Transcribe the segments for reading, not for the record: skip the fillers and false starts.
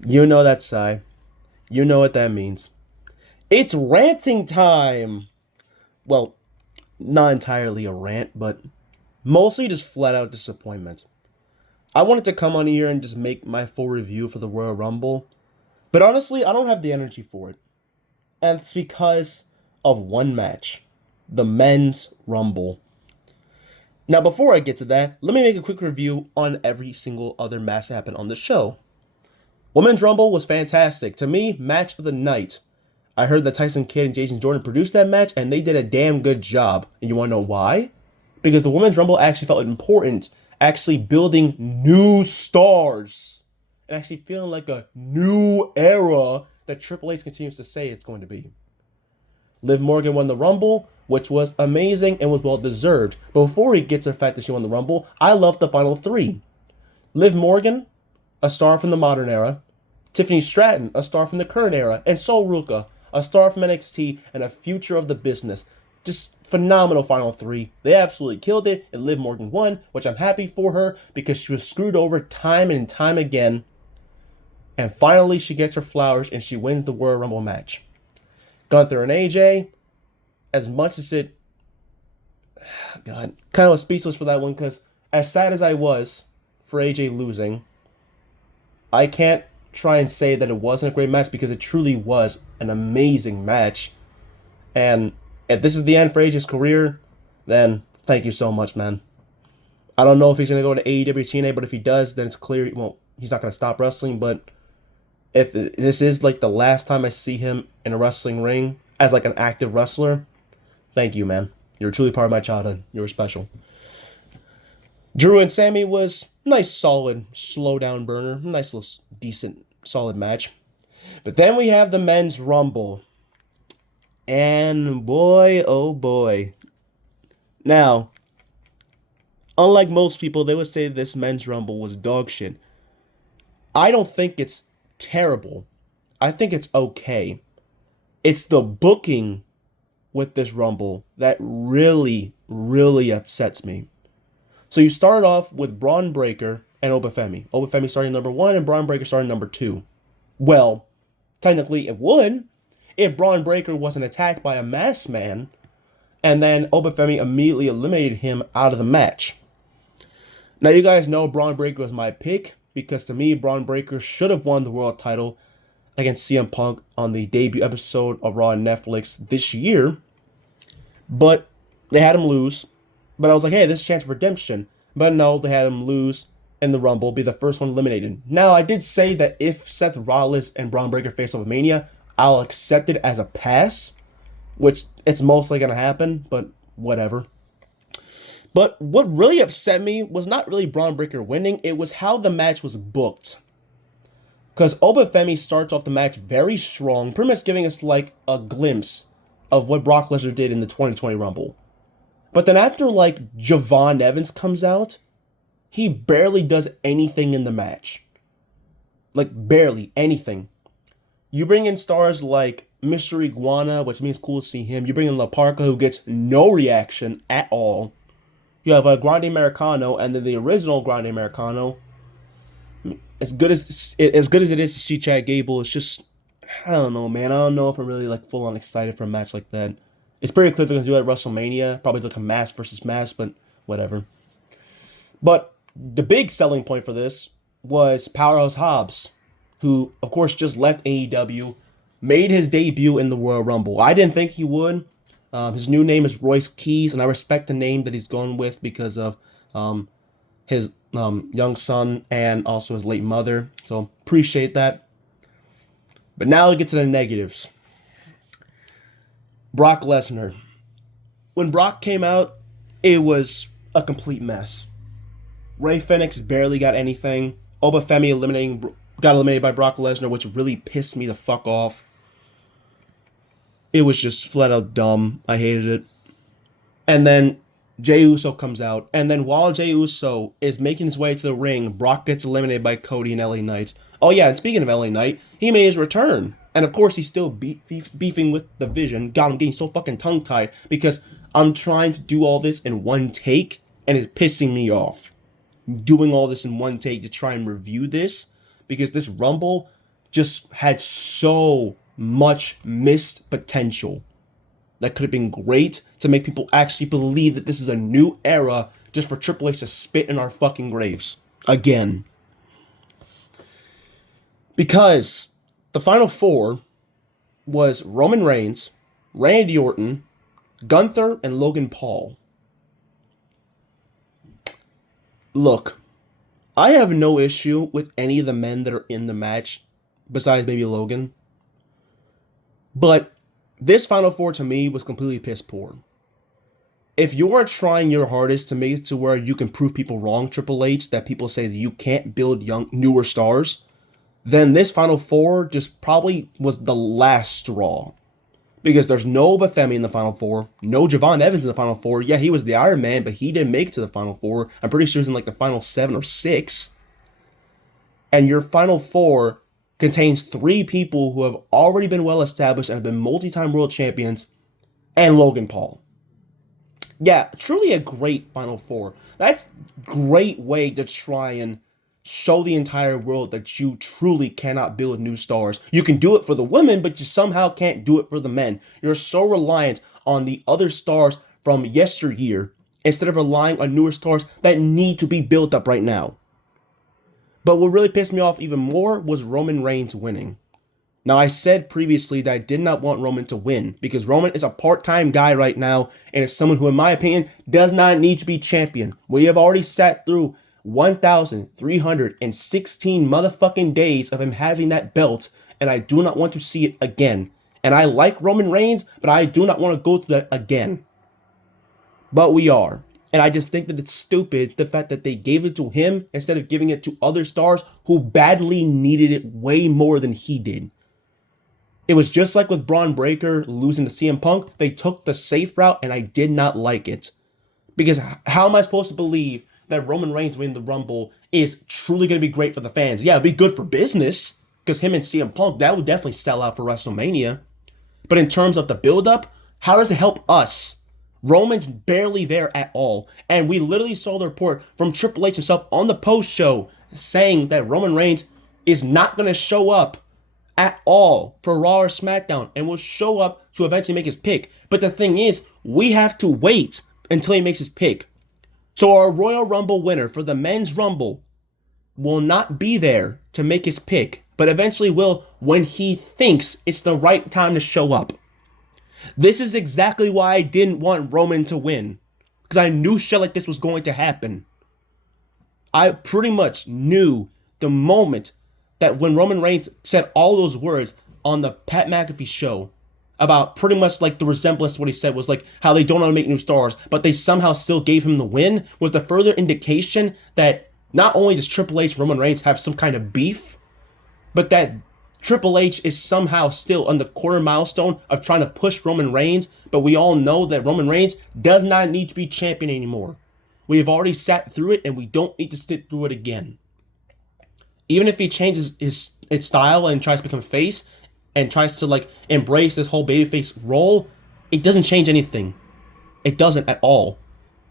You know that sigh. You know what that means. It's ranting time! Well, not entirely a rant, but mostly just flat out disappointment. I wanted to come on here and just make my full review for the Royal Rumble, but honestly, I don't have the energy for it. And it's because of one match, the Men's Rumble. Now, before I get to that, let me make a quick review on every single other match that happened on the show. Women's Rumble was fantastic. To me, match of the night. I heard that Tyson Kidd and Jason Jordan produced that match, and they did a damn good job. And you want to know why? Because the Women's Rumble actually felt important, actually building new stars, and actually feeling like a new era that Triple H continues to say it's going to be. Liv Morgan won the Rumble, which was amazing and was well deserved. But before we get to the fact that she won the Rumble, I love the final three. Liv Morgan, a star from the modern era. Tiffany Stratton, a star from the current era. And Sol Ruka, a star from NXT and a future of the business. Just phenomenal final three. They absolutely killed it, and Liv Morgan won, which I'm happy for her because she was screwed over time and time again. And finally, she gets her flowers and she wins the Royal Rumble match. Gunther and AJ, as much as it... God, kind of was speechless for that one because as sad as I was for AJ losing, I can't try and say that it wasn't a great match because it truly was an amazing match. And if this is the end for AJ's career, then thank you so much, man. I don't know if he's going to go to AEW TNA, but if he does, then it's clear, well, he's not going to stop wrestling. But if this is like the last time I see him in a wrestling ring as like an active wrestler, thank you, man. You're truly part of my childhood. You were special. Drew and Sammy was nice, solid, slow down burner. Nice little decent, solid match. But then we have the Men's Rumble. And boy, oh boy. Now, unlike most people, they would say this Men's Rumble was dog shit. I don't think it's terrible. I think it's okay. It's the booking with this Rumble that really, really upsets me. So you start off with Braun Breaker and Obafemi. Obafemi starting number 1 and Braun Breaker starting number 2. Well, technically it would if Braun Breaker wasn't attacked by a masked man and then Obafemi immediately eliminated him out of the match. Now you guys know Braun Breaker was my pick because to me Braun Breaker should have won the world title against CM Punk on the debut episode of Raw on Netflix this year. But they had him lose. But I was like, hey, this is a chance of redemption. But no, they had him lose in the Rumble, be the first one eliminated. Now, I did say that if Seth Rollins and Braun Breaker face off at Mania, I'll accept it as a pass, which it's mostly going to happen, but whatever. But what really upset me was not really Braun Breaker winning, it was how the match was booked. Because Obafemi starts off the match very strong, pretty much giving us like a glimpse of what Brock Lesnar did in the 2020 Rumble. But then after like Javon Evans comes out, he barely does anything in the match. Like barely anything. You bring in stars like Mr. Iguana, which means cool to see him. You bring in La Parka, who gets no reaction at all. You have a Grande Americano, and then the original Grande Americano. As good as it is to see Chad Gable, it's just, I don't know, man. I don't know if I'm really like full on excited for a match like that. It's pretty clear they're going to do it at WrestleMania. Probably like a mask versus mask, but whatever. But the big selling point for this was Powerhouse Hobbs, who, of course, just left AEW, made his debut in the Royal Rumble. I didn't think he would. His new name is Royce Keys, and I respect the name that he's going with because of his young son and also his late mother. So, appreciate that. But now we get to the negatives. Brock Lesnar. When Brock came out, it was a complete mess. Rey Fenix barely got anything. Obafemi got eliminated by Brock Lesnar, which really pissed me the fuck off. It was just flat out dumb. I hated it. And then Jey Uso comes out. And then while Jey Uso is making his way to the ring, Brock gets eliminated by Cody and LA Knight. Oh yeah, and speaking of LA Knight, he made his return. And of course, he's still beefing with the Vision. God, I'm getting so fucking tongue-tied because I'm trying to do all this in one take, and it's pissing me off. doing all this in one take to try and review this, because this Rumble just had so much missed potential that could have been great to make people actually believe that this is a new era just for Triple H to spit in our fucking graves again. Because the final four was Roman Reigns, Randy Orton, Gunther, and Logan Paul. Look, I have no issue with any of the men that are in the match, besides maybe Logan. But this Final Four to me was completely piss poor. If you are trying your hardest to make it to where you can prove people wrong, Triple H, that people say that you can't build newer stars, then this Final Four just probably was the last straw. Because there's no Bethemi in the Final Four, no Javon Evans in the Final Four. Yeah, he was the Iron Man, but he didn't make it to the Final Four. I'm pretty sure he was in like the Final 7 or 6. And your Final Four contains 3 people who have already been well established and have been multi-time world champions, and Logan Paul. Yeah, truly a great Final Four. That's a great way to try and show the entire world that you truly cannot build new stars. You can do it for the women, but you somehow can't do it for the men. You're so reliant on the other stars from yesteryear instead of relying on newer stars that need to be built up right now. But what really pissed me off even more was Roman Reigns winning. Now, I said previously that I did not want Roman to win because Roman is a part-time guy right now and is someone who, in my opinion, does not need to be champion. We have already sat through 1,316 motherfucking days of him having that belt, and I do not want to see it again. And I like Roman Reigns, but I do not want to go through that again. But we are. And I just think that it's stupid, the fact that they gave it to him instead of giving it to other stars who badly needed it way more than he did. It was just like with Braun Breaker losing to CM Punk. They took the safe route, and I did not like it. Because how am I supposed to believe that Roman Reigns winning the Rumble is truly going to be great for the fans? Yeah, it'd be good for business, because him and CM Punk, that would definitely sell out for WrestleMania. But in terms of the build-up, how does it help us? Roman's barely there at all. And we literally saw the report from Triple H himself on the post-show saying that Roman Reigns is not going to show up at all for Raw or SmackDown and will show up to eventually make his pick. But the thing is, we have to wait until he makes his pick. So our Royal Rumble winner for the Men's Rumble will not be there to make his pick, but eventually will when he thinks it's the right time to show up. This is exactly why I didn't want Roman to win, because I knew shit like this was going to happen. I pretty much knew the moment that when Roman Reigns said all those words on the Pat McAfee show about pretty much like the resemblance to what he said was like how they don't want to make new stars, but they somehow still gave him the win, was the further indication that not only does Triple H and Roman Reigns have some kind of beef, but that Triple H is somehow still on the quarter milestone of trying to push Roman Reigns, but we all know that Roman Reigns does not need to be champion anymore. We have already sat through it, and we don't need to sit through it again. Even if he changes his style and tries to become face and tries to like embrace this whole babyface role, it doesn't change anything. It doesn't at all.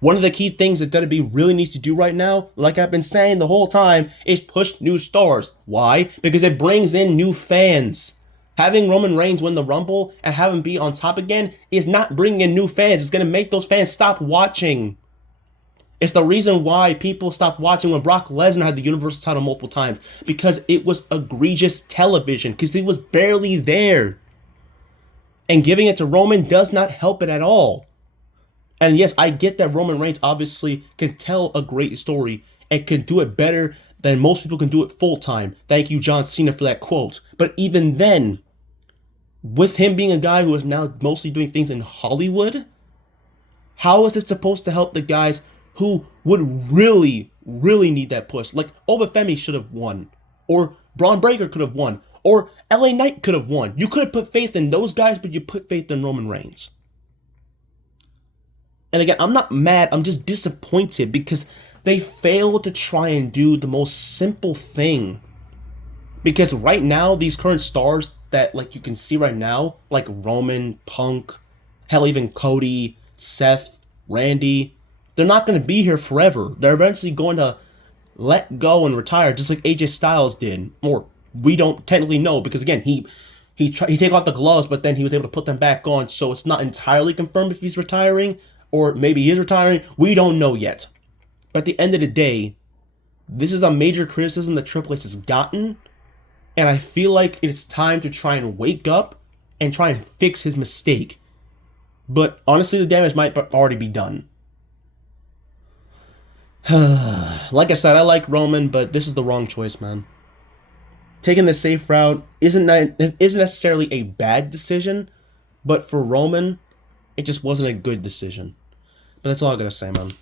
One of the key things that WWE really needs to do right now, like I've been saying the whole time, is push new stars. Why? Because it brings in new fans. Having Roman Reigns win the Rumble and have him be on top again is not bringing in new fans. It's going to make those fans stop watching. It's the reason why people stopped watching when Brock Lesnar had the Universal title multiple times. Because it was egregious television. Because he was barely there. And giving it to Roman does not help it at all. And yes, I get that Roman Reigns obviously can tell a great story and can do it better than most people can do it full time. Thank you, John Cena, for that quote. But even then, with him being a guy who is now mostly doing things in Hollywood, how is this supposed to help the guys who would really, really need that push? Like, Obafemi should have won. Or Braun Breaker could have won. Or LA Knight could have won. You could have put faith in those guys, but you put faith in Roman Reigns. And again, I'm not mad, I'm just disappointed because they failed to try and do the most simple thing. Because right now, these current stars that like you can see right now, like Roman, Punk, hell even Cody, Seth, Randy, they're not going to be here forever. They're eventually going to let go and retire, just like AJ Styles did. Or we don't technically know because again, he take off the gloves, but then he was able to put them back on, so it's not entirely confirmed if he's retiring or maybe he is retiring. We don't know yet. But at the end of the day, this is a major criticism that Triple H has gotten, and I feel like it's time to try and wake up and try and fix his mistake. But honestly, the damage might already be done. Like I said, I like Roman, but this is the wrong choice, man. Taking the safe route isn't necessarily a bad decision, but for Roman, it just wasn't a good decision. But that's all I gotta say, man.